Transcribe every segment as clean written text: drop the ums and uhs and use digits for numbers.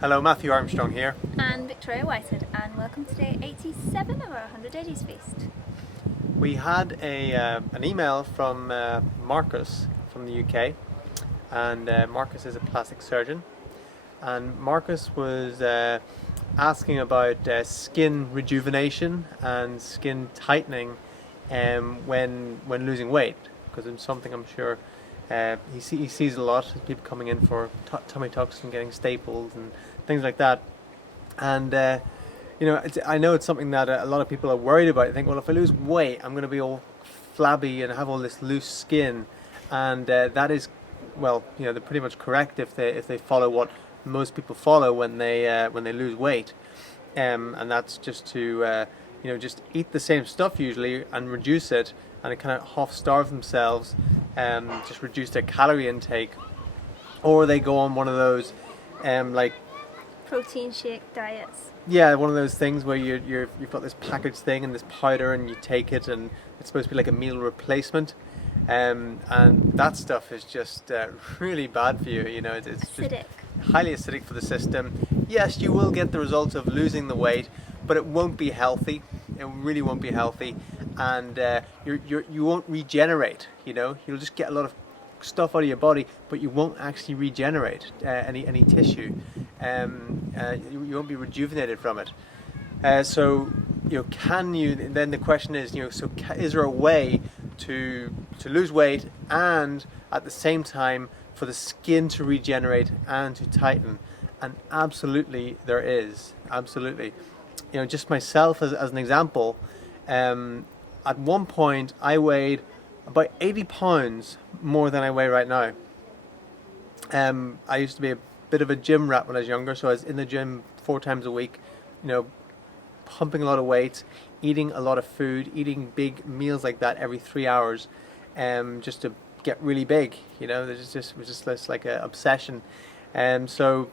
Hello, Matthew Armstrong here. And Victoria Whitehead, and welcome to day 87 of our 100 Days Feast. We had an email from Marcus from the UK, and Marcus is a plastic surgeon, and Marcus was asking about skin rejuvenation and skin tightening when losing weight, because it's something I'm sure he sees a lot of people coming in for tummy tucks and getting staples and things like that. And I know it's something that a lot of people are worried about. They think, well, if I lose weight, I'm going to be all flabby and have all this loose skin, and that is, well, they're pretty much correct if they follow what most people follow when they lose weight, and that's just to just eat the same stuff usually and reduce it, and kind of half starve themselves, just reduce their calorie intake, or they go on one of those like Protein shake diets. yeah, one of those things where you've got this packaged thing and this powder, and you take it, and it's supposed to be like a meal replacement, and that stuff is just really bad for you. It's Acidic. just highly acidic for the system. Yes, you will get the results of losing the weight, but it won't be healthy. It really won't be healthy, and you won't regenerate. You'll just get a lot of stuff out of your body, but you won't actually regenerate any tissue. You won't be rejuvenated from it. So can you? Then the question is, is there a way to lose weight and at the same time for the skin to regenerate and to tighten? And absolutely there is. Absolutely. Just myself as an example. At one point I weighed about 80 pounds more than I weigh right now. I used to be a bit of a gym rat when I was younger, so I was in the gym 4 times a week, pumping a lot of weight, eating a lot of food, eating big meals like that every 3 hours, just to get really big. It was just this like an obsession. So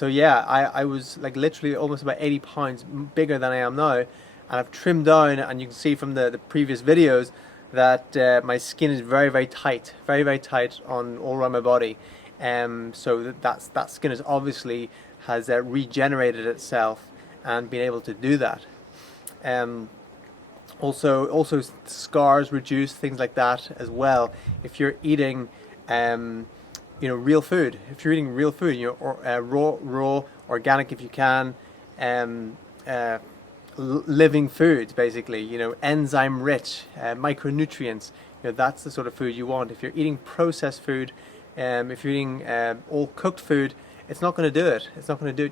yeah, I was like literally almost about 80 pounds bigger than I am now, and I've trimmed down, and you can see from the previous videos that my skin is very, very tight, very, very tight on all around my body. So that skin is obviously has regenerated itself and been able to do that. Also scars reduce, things like that as well. If you're eating real food, raw, organic if you can, living foods basically, enzyme rich, micronutrients, that's the sort of food you want. If you're eating processed food, if you're eating all cooked food, it's not going to do it.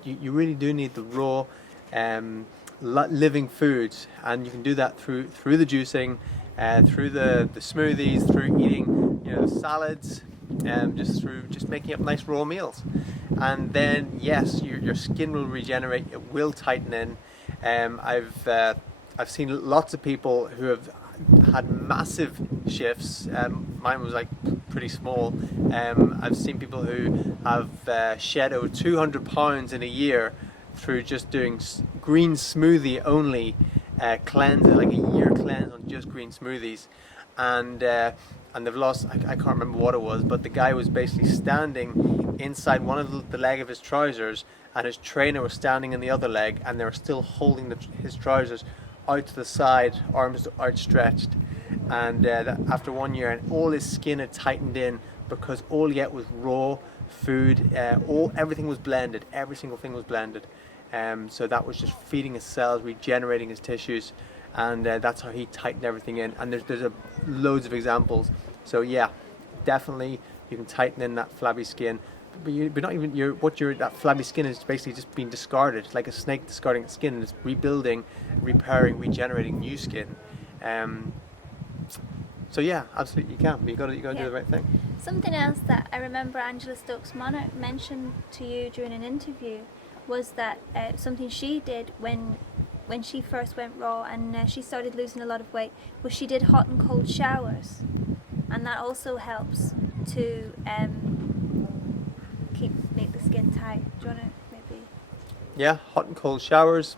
You really do need the raw living foods, and you can do that through the juicing, through the smoothies, through eating the salads, just making up nice raw meals. And then yes, your skin will regenerate, it will tighten in. I've seen lots of people who have had massive shifts. Mine was like pretty small. I've seen people who have shed over 200 pounds in a year through just doing green smoothie only cleanse, like a year cleanse on just green smoothies, and they've lost, I can't remember what it was, but the guy was basically standing inside one of the leg of his trousers, and his trainer was standing in the other leg, and they were still holding his trousers out to the side, arms outstretched, and after 1 year, and all his skin had tightened in because all he ate was raw food. Everything was blended, every single thing was blended, so that was just feeding his cells, regenerating his tissues, and that's how he tightened everything in. And there's loads of examples. So yeah, definitely you can tighten in that flabby skin, but not even that flabby skin is basically just being discarded, like a snake discarding its skin, and it's rebuilding, repairing, regenerating new skin. So yeah, absolutely you can, but you got to do the right thing. Something else that I remember Angela Stokes-Monart mentioned to you during an interview was that something she did when she first went raw, and she started losing a lot of weight, was she did hot and cold showers, and that also helps to make the skin tight. Do you want to maybe? Yeah, hot and cold showers,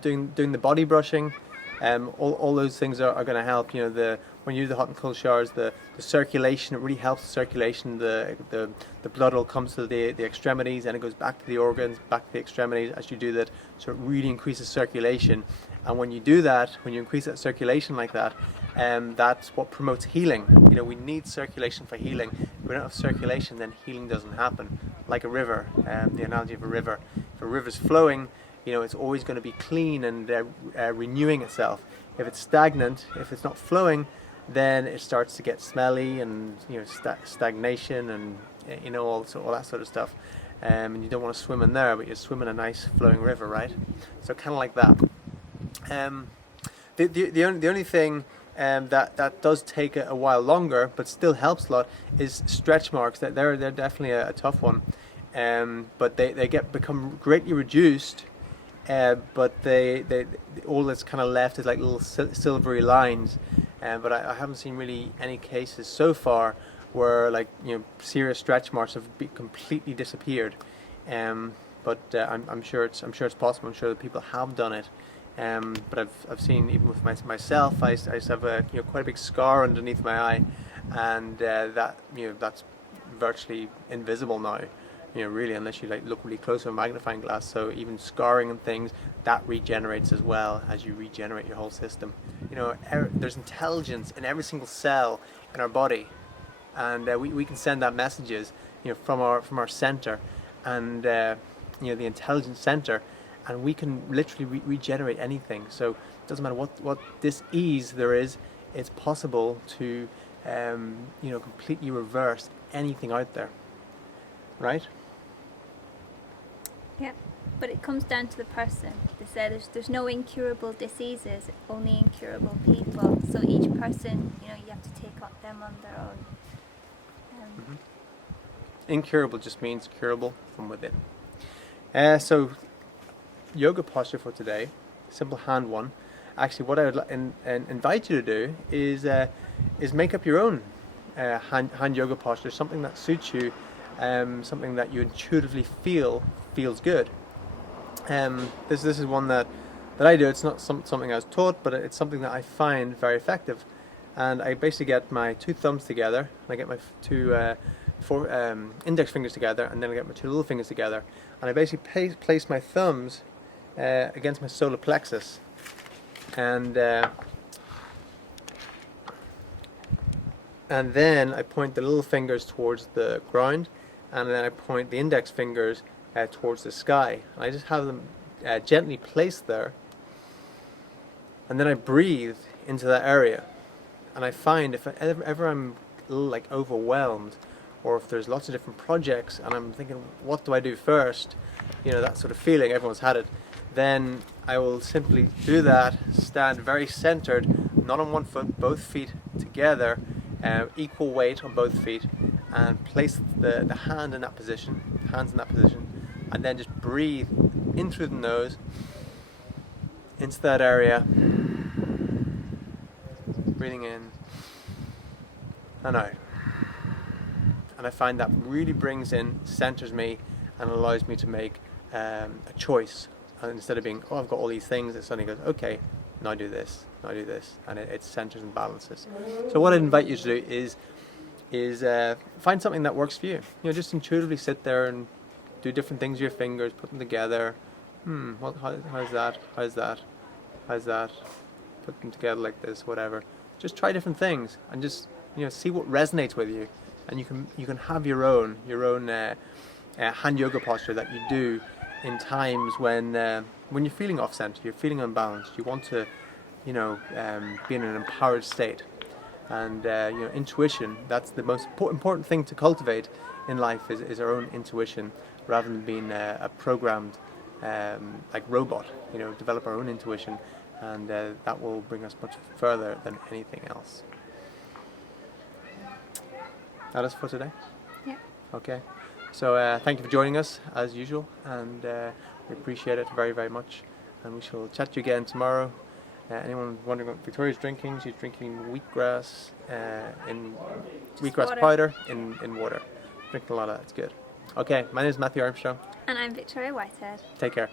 doing the body brushing, All those things are going to help. You know, when you do the hot and cold showers, the circulation, it really helps the circulation. The blood will come to the extremities, and it goes back to the organs, back to the extremities as you do that. So it really increases circulation. And when you do that, when you increase that circulation like that, that's what promotes healing. You know, we need circulation for healing. If we don't have circulation, then healing doesn't happen. Like a river, the analogy of a river. If a river's flowing, you know, it's always going to be clean and renewing itself. If it's stagnant, if it's not flowing, then it starts to get smelly and, you know, stagnation and, you know, all that sort of stuff. And you don't want to swim in there, but you swim in a nice flowing river, right? So kind of like that. The only thing that does take a while longer, but still helps a lot, is stretch marks. They're definitely a tough one, but they become greatly reduced. But they all that's kind of left is like little silvery lines. But I haven't seen really any cases so far where, like, you know, serious stretch marks have completely disappeared. But I'm sure it's possible. I'm sure that people have done it. But I've seen, even with myself, I used to have quite a big scar underneath my eye, and that's virtually invisible now. You know, really, unless you like look really close with a magnifying glass. So even scarring and things, that regenerates as well as you regenerate your whole system. You know, there's intelligence in every single cell in our body, and we can send out messages, you know, from our center, and you know, the intelligence center, and we can literally regenerate anything. So it doesn't matter what disease there is, it's possible to you know, completely reverse anything out there, right? Yeah, but it comes down to the person. They say there's no incurable diseases, only incurable people. So each person, you know, you have to take them on their own. Incurable just means curable from within. So yoga posture for today, simple hand one. Actually, what I would invite you to do is make up your own hand yoga posture, something that suits you, something that you intuitively feels good. This is one that I do. It's not something I was taught, but it's something that I find very effective. And I basically get my two thumbs together, and I get my four index fingers together, and then I get my two little fingers together, and I basically place my thumbs against my solar plexus, and then I point the little fingers towards the ground, and then I point the index fingers towards the sky. And I just have them gently placed there, and then I breathe into that area. And I find if ever I'm a little like overwhelmed, or if there's lots of different projects and I'm thinking, what do I do first? You know, that sort of feeling, everyone's had it. Then I will simply do that, stand very centered, not on one foot, both feet together, equal weight on both feet, and place the hands in that position, and then just breathe in through the nose, into that area, breathing in and out. And I find that really centers me, and allows me to make a choice. And instead of being, oh, I've got all these things, it suddenly goes, okay, now do this, and it centers and balances. So what I invite you to do is find something that works for you. You know, just intuitively sit there and do different things with your fingers, put them together. How's that? Put them together like this, whatever. Just try different things and just, you know, see what resonates with you, and you can have your own hand yoga posture that you do in times when you're feeling off center, you're feeling unbalanced, you want to, you know, be in an empowered state. And you know, intuition, that's the most important thing to cultivate in life, is our own intuition, rather than being a programmed like robot. You know, develop our own intuition, and that will bring us much further than anything else. That is for today? Yeah. Okay. So thank you for joining us as usual, and we appreciate it very, very much, and we shall chat to you again tomorrow. Anyone wondering what Victoria's drinking? She's drinking wheatgrass powder in water. Drinking a lot of that, it's good. Okay, my name is Matthew Armstrong. And I'm Victoria Whitehead. Take care.